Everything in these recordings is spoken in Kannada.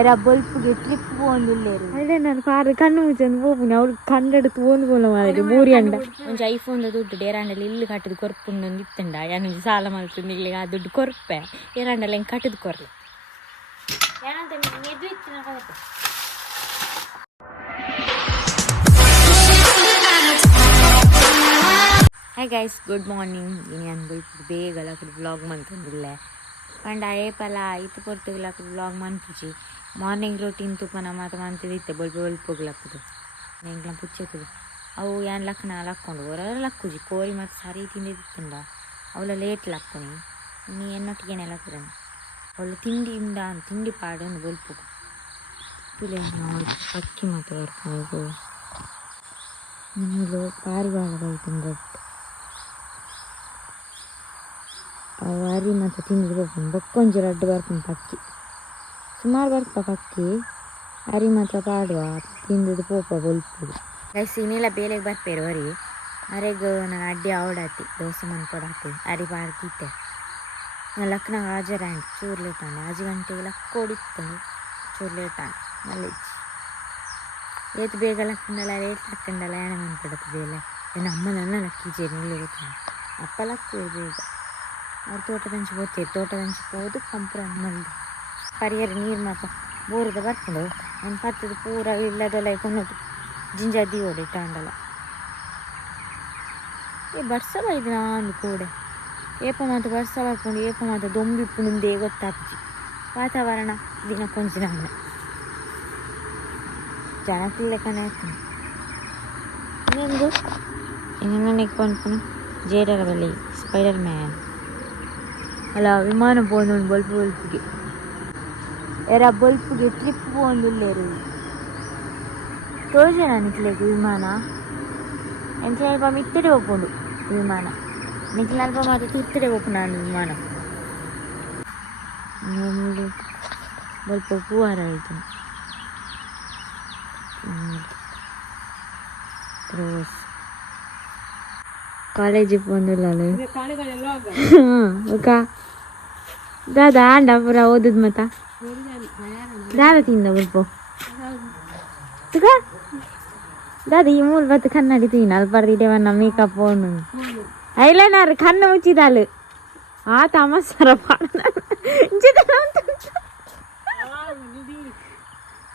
era bolpuge trip pondulleru alle nan paru kannu muchen popuni avlu kandedu pondu pola maari buri anda onja iPhone da duddu derandale illu kattudu korpundu ittenda yanu sala maltunni illega duddu korpe erandale en kattudu korle yanante medu ittina kadate. Hi guys, good morning. Ini bolpu begala kudu vlog mantundille panda epala itu portugala kudu vlog manpuji morning routine ತುಪ್ಪನ ಮಾತು ಮಂತಿದಿತ್ತೆ ಬೊಲ್ಪುಗ್ಲಕ್ಕದು ನೆಂಗ್ಲ ಪುಚ್ಚೆಕುದು ಅವು ಏನು ಲಕ್ಕನ ಲಕ್ಕೊಂಡು ಹೊರ ಲಕ್ಕುಜಿ ಕೋರಿ ಮತ್ತು ಸರಿ ತಿಂದಿತ್ತಂಡ ಅವಳ ಲೇಟ್ ಲಕ್ಕುನಿ ನೀ ಎನ್ನೊಟ್ಟಿಗೆನೆ ಲಕ್ಕದನು ಅವಳು ತಿಂಡಿ ಪಾಡು ಒಂದು ಬೊಲ್ಪುಗು ತುಲೆ ಅವಳು ಪಕ್ಕಿ ಮತ್ತು ಬರ್ಕೊಂಡು ನೀನು ಪಾರಿವಾಳ ಬೈತಂದು ಅವು ಅರಿ ಮತ್ತು ತಿಂದಿದ್ದು ಬರ್ಕೊಂಡು ಬೊಕ್ಕೊಂಜಿ ರಡ್ಡು ಬರ್ಕೊಂಡು ಪಕ್ಕಿ ಸುಮಾರು ಬರ್ಪ ಪಕ್ಕಿ ಅರಿ ಮಾತ್ರ ಪಾಡುವ ತಿಂದದ್ದು ಪೋಪ ಬೊಲ್ಪುದು ಗೈಸ್ ಇನ್ನೆಲ್ಲ ಬೇಲೆಗೆ ಬರ್ಪೇರು ಅರಿ ಅರೆಗೆ ನಾನು ಅಡ್ಡಿ ಆವಡಾತಿ ದೋಸೆ ಮನ್ಕೊಡಾತಿ ಅರಿ ಪಾಡ್ತಿತ್ತೆ ನಾನು ಲಕ್ನ ಹಾಜರಾಂಡ್ ಚೂರು ಲೇಟಾಂಡೆ 5 ಗಂಟೆಗೆ ಲಕ್ಕ ಹೊಡಿತ್ತು ಚೂರು ಲೇಟಾಂಡ್ ಮಲ್ಲಿ ಏತು ಬೇಗ ಲಕ್ಕಂಡಲ್ಲ ಲೇಟ್ ಲಕ್ಕಂಡಲ್ಲ ಏನ ಮನ್ಕೊಡತ್ತೆ ಬೇಲೆ ಅಮ್ಮ ನನ್ನ ಲಕ್ಕಿಜೇರಿ ನಿಲ್ಲಿರುತ್ತೆ ಅಪ್ಪ ಲಕ್ಕ ಬೇಗ ಅವ್ರು ತೋಟದಂಚಿ ತೋಟದಂಚಿ ಹೋದು ಕಂಪ್ರ ಮಲ್ದು ಪರಿಯರ ನೀರು ಮಾತ್ರ ಬೋರದ ಬರ್ಕೊಂಡು ಒಂದು ಪತ್ತದ ಪೂರ ಇಲ್ಲದೆಲ್ಲ ಕೊಂಡೋದು ಜಿಂಜಾದಿ ಓಡಿ ಇಟ್ಟಾಂಡಲ್ಲ ಬರ್ಸ ಬೈದು ನಾನು ಕೂಡ ಏಪ ಮಾತು ಬರ್ಸ ಬರ್ಕೊಂಡು ಏಪ ಮಾತು ದೊಂಬಿಪ್ಪುಂದೇ ಗೊತ್ತಾಗ್ತಿ ವಾತಾವರಣ ದಿನ ಕೊಂಚ ನಮ್ಮ ಜನಕ್ಕಿಲ್ಲ ಕಣೆ ಆಗ್ತೀನಿ ಇನ್ನೇನು ಇನ್ನೊಂದು ನೆಕ್ಕೊಂಡು ಜೇಡರ ಬಳಿ ಸ್ಪೈಡರ್ ಮ್ಯಾನ್ ಅಲ್ಲ ವಿಮಾನ ಪೋಂದು ಬೊಲ್ಪುಗೆ era bolpuge trip pondulleru tozena nikilegu vimana enche alba mittede opundu vimana nikil alba mata tittede opunanu vimana nolu bolpu puara aitu cross college pondulale oka dada anda pura odud mata ದಾದ ತಿಂದ ಸ್ವಲ್ಪ ತುಕ ದಾದ ಈ ಮೂರು ಬತ್ತು ಕನ್ನಡಿ ತಿನ್ನ ಅಲ್ಪರ್ದಿದ್ದೇವನ್ನ ಮೇಕಪ್ ಅವನು ಐಲೈನರ್ ಕಣ್ಣು ಮುಚ್ಚಿದಾಳು ಆ ತಮಸ್ಸರ ಪಾಡ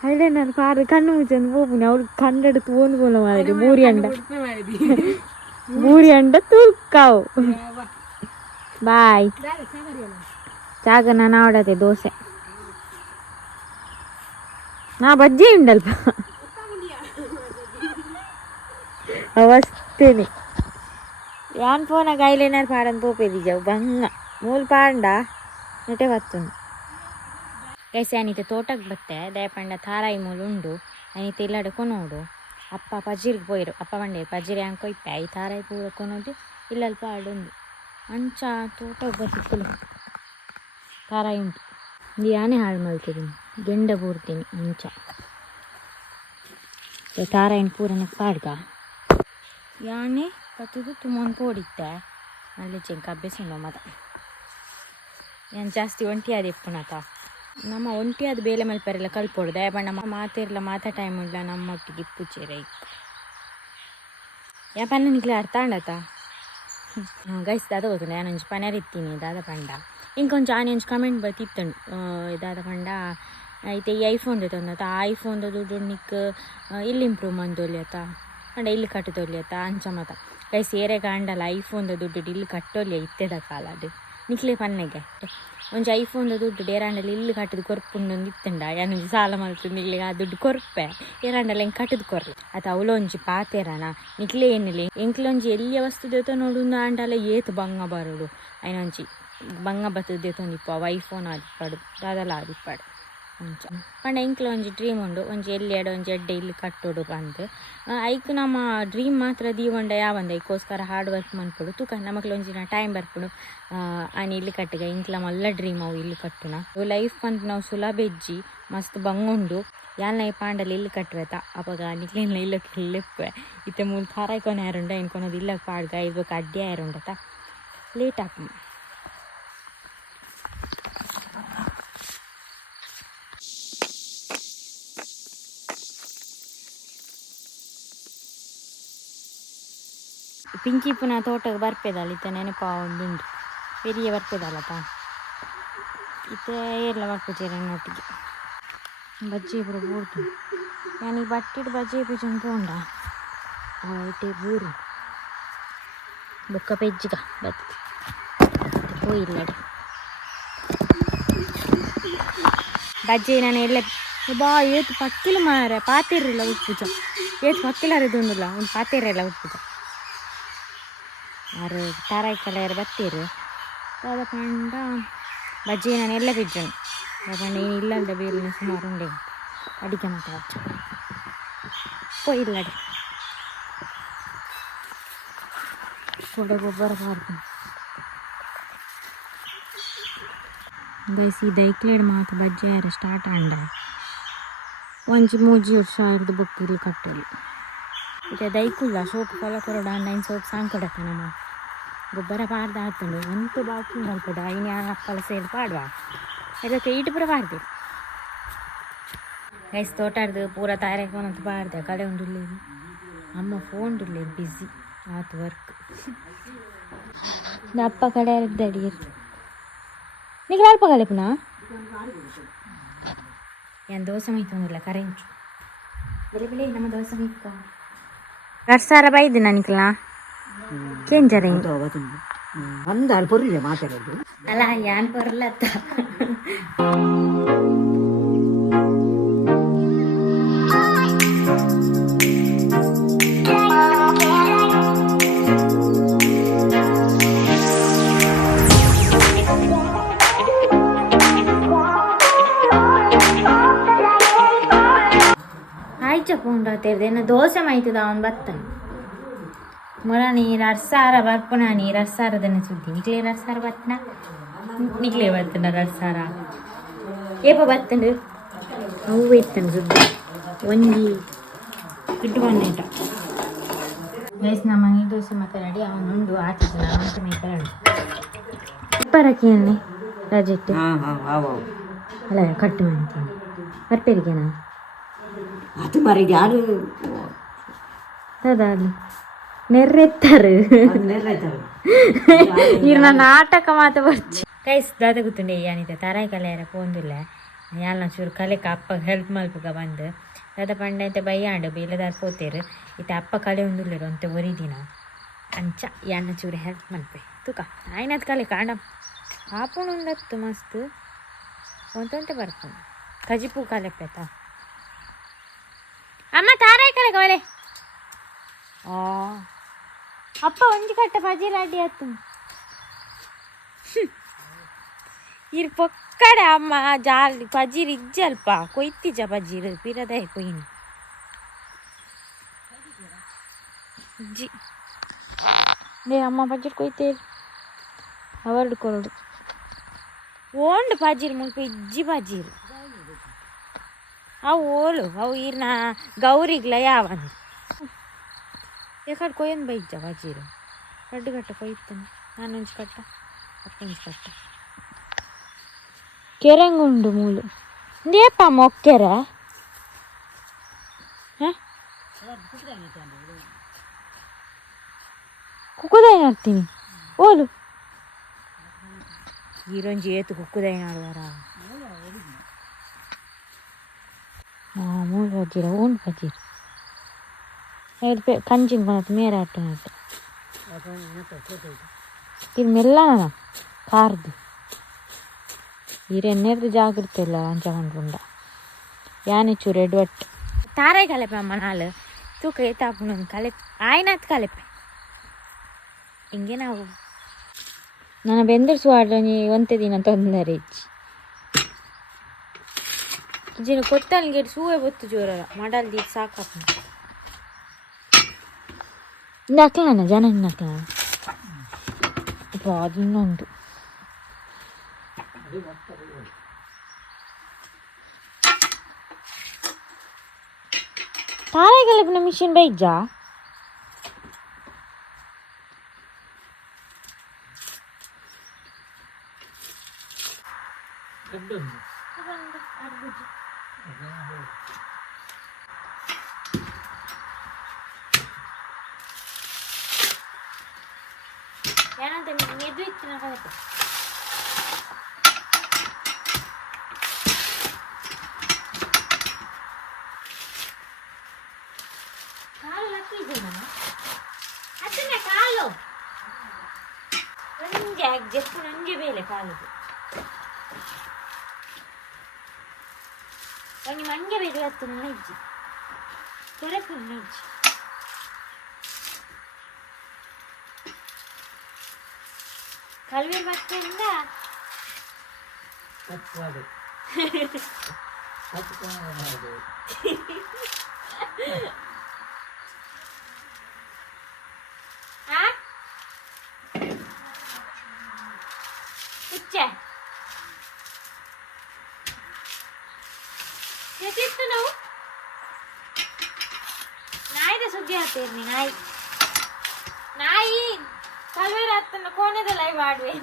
ಐಲೈನರ್ ಪಾರು ಕಣ್ಣು ಮುಚ್ಚಂದು ಹೋಗ್ತೀನಿ ಅವ್ರು ಕನ್ನಡ ತೋಂದು ಬೋಲ ಮಾಡಿ ಬೂರಿ ಅಂಡ ತೂರ್ಕಾವು ಬಾಯ್ ಚಾಗ ನಾನು ಆವಡತೆ ದೋಸೆ ನಾ ಬಜ್ಜಿ ಉಂಡಲ್ಪ ಅವಸ್ತೇನೆ ಯಾನ್ ಫೋನಾಗ ಐಲೈನರ್ ಪಾಡಂತ ಪೋಪೇದಿಜವು ಬಂಗ ಮೂಲ ಪಾಂಡ ನೆಟೆ ಬತ್ತುಂಡು ಗೈಸ್ ಅನಿತೆ ತೋಟಕ್ಕೆ ಬತ್ತೆ ದಯಪಂಡ ತಾರಾಯಿ ಮೂಲ ಉಂಡು ಅನಿತೆ ಇಲ್ಲಡೆ ಕೊನೋಡು ಅಪ್ಪ ಪಜ್ಜಿರಿಗೆ ಪೋಯಿರು ಅಪ್ಪ ಬಂಡೆ ಪಜ್ಜಿರಿ ಹಂಗೆ ಕೊಯ್ಪೆ ಈ ತಾರಾಯಿ ಪೂರ ಕೊನೋದು ಇಲ್ಲಲ್ಪ ಆಡುಂಡು ಅಂಚ ತೋಟಕ್ಕೆ ಬರ್ತಿಕ್ಕಲು ತಾರಾಯಿ ಉಂಟು ಯಾನೇ ಹಾಳು ಮಾಡ್ತಿದ್ದೀನಿ ಗೆಂಡ ಪೂರ್ತೀನಿ ಅಂಚ ತಾರಾಯಣ ಪೂರನ ಪಾಡ್ಗ ಯಾನೆ ಕತ್ತದು ತುಮನ್ ಪೋಡಿತ್ತೆ ಅಲ್ಲಿ ಚೆಂಕ ಅಭ್ಯಾಸ ಮತ ಏನು ಜಾಸ್ತಿ ಒಂಟಿಯಾದ ಎಪ್ಪುನತ ನಮ್ಮ ಒಂಟಿಯಾದ ಬೇಲೆ ಮಲ್ಪರೆಲ್ಲ ಕಲ್ಪೋಡು ದಯಬಣ್ಣ ಮಾತಿರಲ್ಲ ಮಾತಾ ಟೈಮ್ ಇಲ್ಲ ನಮ್ಮೊಟ್ಟಿಗೆ ಇಪ್ಪುಚೇರ ಈಗ ಯಾ ಪನ್ನ ನಿಕ್ಲೆ ಅರ್ಥ ಅಂಡತ ಗೈಸ್ ದಾದ ಹೋಗ್ತಾನೆ ನಾನೊಂಚು ಪನರ್ ಇತ್ತೀನಿ ದಾದ ಪಂಡ ಇಂಕೊಂಚು ಆನೆಂಚು ಕಮೆಂಟ್ ಬರ್ತಿತ್ತಂಡು ದಾದ ಪಂಡ అయితే ఈ ఐఫోన్ ತಂದತ ಆ ಐಫೋನ್ದ ದುಡ್ಡು ನಿಕ್ ಇಲ್ಲಿ ಇಂಪ್ರೂವ್ ಮಂದೊಲಿಯತ ಅಂಡ ಇಲ್ಲಿ ಕಟ್ಟದೊಲಿಯತ ಅಂಚ ಮತ ಕೈ ಸೇರೆ ಕಾಂಡಲ್ಲ ಐಫೋನ್ದ ದುಡ್ಡು ಇಲ್ಲಿ ಕಟ್ಟೊಲಿಯ ಇತ್ತೆದ ಕಾಲ ಅದು ನಿಕ್ಲೆ ಪನ್ನೆಗೆ ಒಂಜಿ ಐಫೋನ್ದ ದುಡ್ಡು ಏರಾಂಡಲ್ಲಿ ಇಲ್ಲಿ ಕಟ್ಟದು ಕೊರ್ಪುಂಡೊಂದು ಇತ್ತಂಡ ಯಾನು ಸಾಲ ಮಲ್ತುಂಡು ಇಲ್ಲಿಗೆ ಆ ದುಡ್ಡು ಕೊರ್ಪೆ ಏರಾಂಡಲ್ಲ ಹೆಂಗೆ ಕಟ್ಟದು ಕೊರ್ಲೆ ಅದು ಅವಳೊಂಜಿ ಪಾತೆರನ ನಿಕ್ಲೆ ಏನಿಲ್ಲ ಎಂಕ್ಲೊಂಜಿ ಎಲ್ಲಿಯ ವಸ್ತು ದೇತ ನೋಡುಂದ ಅಂಡಲ್ಲ ಏತು ಬಂಗ ಬರೋಡು ಐನೊಂಜಿ ಬಂಗ ಬತ್ತದ ದೇತೊಂದಿಪ್ಪ ಅವು ಐಫೋನ್ ಆದಿಪ್ಪಾಡು ದಾದಲ್ಲ ಆದಿಪ್ಪಾಡು ಅಂಚ ಪಂಡ ಎಂಕ್ಲ ಒಂಜಿ ಡ್ರೀಮ್ ಉಂಡು ಒಂಜಿ ಎಲ್ಲಿಯಾಡ ಒಂಜಿ ಎಡ್ಡೆ ಇಲ್ಲಿ ಕಟ್ಟೋಡು ಬಂದು ಐಕ್ ನಮ್ಮ ಡ್ರೀಮ್ ಮಾತ್ರ ದೀವಂಡ ಯಾವಂದ ಐಕೋಸ್ಕರ ಹಾರ್ಡ್ ವರ್ಕ್ ಮನ್ಪುಡು ತೂಕ ನಮಕ್ಲ ಒಂಜಿನ ಟೈಮ್ ಬರ್ಪುಡು ಆನೆ ಇಲ್ಲಿ ಕಟ್ಟಿಗ ಇಂಕ್ಲ ಮಲ್ಲ ಡ್ರೀಮ್ ಅವು ಇಲ್ಲಿ ಕಟ್ಟುನ ಲೈಫ್ ಅಂತ ನಾವು ಸುಲಭ ಇಜ್ಜಿ ಮಸ್ತ್ ಬಂಗುಂಡು ಯಾಲ್ನ ಪಾಂಡಲ್ಲಿ ಇಲ್ಲಿ ಕಟ್ಟುವೆತ ಅವಾಗ ನಿಕ್ಲಿನ ಇಲ್ಲಕ್ಕೆ ಇಲ್ಲಿಪ್ಪೆ ಇತ್ತೆ ಮೂಲ ತಾರಾಯ್ಕೊನೆ ಯಾರುಂಡ ಇನ್ಕೊನೋದು ಇಲ್ಲಕ್ಕೆ ಪಾಡ್ಗ ಇರ್ಬೇಕು ಅಡ್ಡಿ ಯಾರುಂಡತ ಲೇಟ್ ಹಾಕ ಪಿಂಕಿ ಪುನಃ ತೋಟಕ್ಕೆ ಬರ್ಪೇದಲ್ಲ ಇತ್ತ ನೆನಪ ಒಂದುಂಟು ಪೆರಿಯ ಬರ್ಪೇದಲ್ಲಪ್ಪ ಇತ್ತೆ ಏರ್ಲ ಬರ್ಪೇಚೇರಿ ನನ್ನೊಟ್ಟಿಗೆ ಬಜ್ಜಿ ಪೂರ ಬೋರ್ತು ನಾನು ಈ ಬಟ್ಟಿಟ್ಟು ಬಜ್ಜಿ ಪೀಚನ್ ಪೋಂಡ ಇಟ್ಟೆ ಬೂರು ಬೊಕ್ಕ ಪೆಜ್ಜಿಗ ಬತ್ತಿ ಹೋಯಿಲ್ಲ ಬಜ್ಜಿ ನಾನು ಎಲ್ಲ ಬಾ ಏತು ಪಕ್ಕಿಲ ಮಾರ ಪಾತಿರಲ್ಲ ಉಪ್ಪುಜ ಏತು ಪಕ್ಕಿಲ ಅರಿದೊಂದಿಲ್ಲ ಒಂದು ಪಾತಿರಲ್ಲ ಉಪ್ಪುಜ ಯಾರು ತಾರಾಯಿ ಕಲೆಯರು ಬತ್ತೀರು ಅದ ಪಂಡ ಬಜ್ಜಿ ನಾನು ಎಲ್ಲ ಬಿಜ್ಜನು ಪಂಡ ಏನು ಇಲ್ಲದ ಬೇರೆ ಸುಮಾರು ಉಂಡೆ ಅಡಿಗೆ ಮಾತಾಡ ಇಲ್ಲ ಅಡಿ ಕೊಡೆ ಗೊಬ್ಬರ ಮಾಡ್ತೀನಿ ಗೈಸಿ ದೈಕ್ಲೇಡ್ ಮಾತು ಬಜ್ಜಿ ಯಾರು ಸ್ಟಾರ್ಟ್ ಆಂಡ ಒಂಚಿ 3,000 ಬೊಕ್ಕಿಲಿ ಕಟ್ಟಲಿ ಇತ್ತೆ ದೈಕುಲ್ಲ ಸೋಪು ಕೊಲ ಕೊರಡ ಅಂಡ ಸೋಪು ಸಾಂಕಡತ್ತ ನಮ್ಮ ಗೊಬ್ಬರ ಪಾಡ್ದ ಹಾಕೊಂಡು ಒಂದು ಬಾಕಿ ಮಲ್ಪದ ಇನ್ನು ಅಪ್ಪಲ ಸೇರಿ ಪಾಡುವ ಇದಕ್ಕೆ ಈಟು ಪೂರ ಪಾಡ್ದೆ ಗೈಸ್ ತೋಟಾಡ್ದು ಪೂರ ತಾರೇಕೊಂತ ಪಾಡ್ದೆ ಕಡೆ ಉಂಡಿಲ್ಲೇರಿ ಅಮ್ಮ ಫೋನ್ ಇಲ್ಲೇರಿ ಬಿಸಿ ಆತು ವರ್ಕ್ ಅಪ್ಪ ಕಡೆ ಅಡಿಗೆ నీకు రాలిపోగలిపినా ఏం దోశ అవుతుందిಲ್ಲ ಕರೆಂಚು ಬೆಲೆ ಬೆಲೆ ನಮ್ಮ ದೋಸೆ ಇಕ್ಕ ರಸಾರ ಬೈದು ನನಗೆಲ್ಲ ಕೇಂಜರೆ ಒಂದು ಅಲ್ಲಿ ಪೊರ್ರಿಲ್ಲ ಮಾತಾಡೋದು ಅಲ್ಲ ಯಾನ್ ಪೊರ್ಲತ್ತ ಪೋಂಡೇನ ದೋಸೆ ಮಾಯ್ತದ ಅವನು ಬತ್ತನ ಮೊರ ನೀರು ಅರ್ಸಾರ ಬರ್ಪುನ ನೀರು ಅರ್ಸಾರದನ್ನ ಸುದ್ದಿ ನಿಕ್ಲೇರ್ ಅರ್ಸಾರ ಬತ್ತನ ನಿಕ್ಲೇ ಬರ್ತನ ಅರ್ಸಾರ ಏಪ ಬತ್ತಂಡು ಹೂವು ಇತ್ತನ ಸುದ್ದಿ ಒಂಜಿ ಇಟ್ಟು ಬಂದಿಟ್ಟ ಗೈಸ್ ನಮ್ಮ ಈ ದೋಸೆ ಮಾತಾಡಿ ಅವನುಂಡು ಆಚಿದ ಅಂತ ಮೇಯ್ತಾడు ಇಪ್ಪರಕ್ಕೆ ಅನ್ನಿ ರಜೆಟ್ಟು ಅಲ್ಲ ಕಟ್ಟು ಮಾಡ್ತೀನಿ ಬರ್ಪೇರಿಗೆನಾ ಅದು ಮರಿದು ಯಾರು ಅದಾಗಲಿ ನೆರ್ರೆತ್ತಾರೆ ಇರು ನನ್ನ ನಾಟಕ ಮಾತು ಬರ್ಚಿ ಕೈಸ್ ದಾದ ಗೊತ್ತುಂಡೆ ಏನಿದೆ ತಾರಾಯಿ ಕಲೆಯರ ಪೋಂದಿಲ್ಲ ಯಾಲ್ನ ಚೂರು ಕಲೆಕ ಅಪ್ಪ ಹೆಲ್ಪ್ ಮಲ್ಪಗ ಬಂದು ದಾದ ಪಂಡ ಅಂತ ಬೈಯಾಂಡು ಬೇಲದಾರ ಪೋತೇರು ಇತ್ತೆ ಅಪ್ಪ ಕಲೆ ಒಂದಿಲ್ಲರು ಅಂತ ಒರಿದಿನ ಅಂಚ ಯಾನ ಚೂರು ಹೆಲ್ಪ್ ಮಲ್ಪೆ ತುಕ ಆಯ್ನದ ಕಲೆ ಕಾಂಡ ಹಾಪುಣ ಉಂಡತ್ತು ಮಸ್ತ್ ಒಂತಂತೆ ಬರ್ಪುಂಡು ಕಜಿಪು ಕಲೆಪೇತ ಅಮ್ಮ ತಾರಾಯಿ ಕಲೆ ಕವಲೆ ಅಪ್ಪ ಒಂಜಿ ಕಟ್ಟ ಬಜೀರ್ ಅಡ್ಡಿ ಆತು ಇರ್ ಪೊಕ್ಕಡೆ ಅಮ್ಮ ಜಾಲಿ ಬಜೀರ್ ಇಜ್ಜಲ್ಪ ಕೊಯ್ತಿಜ ಬಜೀರ್ ಪಿರದೆ ಕೊಯ್ನಿ ಇಜ್ಜಿ ಲೇ ಅಮ್ಮ ಬಜೀರ್ ಕೊಯ್ತೇರಿ ಅವರ್ಡು ಕೊರಡು ಓಂಡು ಬಜೀರ್ ಮುಲ್ಪ ಇಜ್ಜಿ ಬಜೀರ್ ಅವು ಓಲು ಅವು ಈರ್ನ ಗೌರಿಗ್ಲ ಯಾವಂದು ಯಾಕಡೆ ಕೊಯ್ಯೊಂದು ಬೈಜ್ಜ ಬಜೀರು 2 ಕಟ್ಟ ಕೊಯ್ತಾನೆ ನಾನೊಂದು ಕಟ್ಟ ಅಪ್ಪೊಂದು ಕಟ್ಟ ಕೆರೆಂಗುಂಡು ಮೂಲು ಏಪ ಮೊಕ್ಕೆರೆ ಕುಕ್ಕುದಾಯಿ ನೋಡ್ತೀನಿ ಓಲು ಈರೊಂಜಿ ಏತು ಕುಕ್ಕುದಾಯಿ ನೋಡುವಾರ ಮೂರು ಬಜ್ಜೀರ ಓಂಡು ಬಜ್ಜೀರ ಕಂಚಿನ ಬಂತು ಮೇರೆ ಆಟನಟ್ಟು ಇದು ಮೆಲ್ಲನ ಕಾರ್ದು ಈರೆನ್ನೆರ್ದು ಜಾಗ್ರತೆ ಇಲ್ಲ ಅಂಚಕೊಂಡ್ರುಂಡ ಯಾನೆ ಚೂರು ಎಡ್ವಟ್ಟು ತಾರಾಯಿ ಕಲೆಪೆ ಅಮ್ಮ ನಾಳು ತೂಕ ಏತಾಪುಣ ಕಲೆಪೆ ಆಯ್ನತ್ ಕಲೆಪೆ ಹಿಂಗೆ ನಾವು ನನ್ನ ಬೆಂದರ್ಸುವಾಡ್ರ ನೀ ಒಂತೆ ದಿನ ತೊಂದರೆ ಇಚ್ಚಿ ಇಜ್ಜಿನ ಕೊತ್ತಲ್ಗೆ ಸೂವೆ ಬೊತ್ತು ಜೋರಲ್ಲ ಮಾಡಲ್ದಿ ಸಾಕಪ್ಪ ನಕ್ಲನ ಜನ ನಕ್ಲನ ಅಪ್ಪ ಅದು ಇನ್ನೊಂದು ತಾರಾಯಿ ಕಲೆಪಿನ ಮಿಷಿನ್ ಬೈಜ್ಜಾ ಇದು ಇತ್ತು ನಾ ಕಲಿತೆ ಕಾಲು ಹಾಕಿದ್ದೇನೆ ಅದನ್ನೇ ಕಾಲು ನನಗೆ ಜಪ್ಪು ನನಗೆ ಬೇಲೆ ಕಾಲಿಗೆ ಅವನಿ ಮಂಗೆ ಬೇರೆ ಹತ್ತು ನನ್ನ ಇಜ್ಜಿ ಕೆರಕು ನನ್ನ ಇಜ್ಜಿ ಕಲ್ವೇರ್ ಬಟ್ಟೆಯಿಂದ ಹುಚ್ಚೆ ಎತ್ತಿತ್ತು ನಾವು ನಾಯಿದ ಸುದ್ದಿ ಹಾಕ್ತೀರಿ ನೀ ನಾಯಿ ಕಲ್ವೇರ ಹತ್ತನ್ನು ಕೋಣೆದ ಲೈವ್ ಆಡುವೆ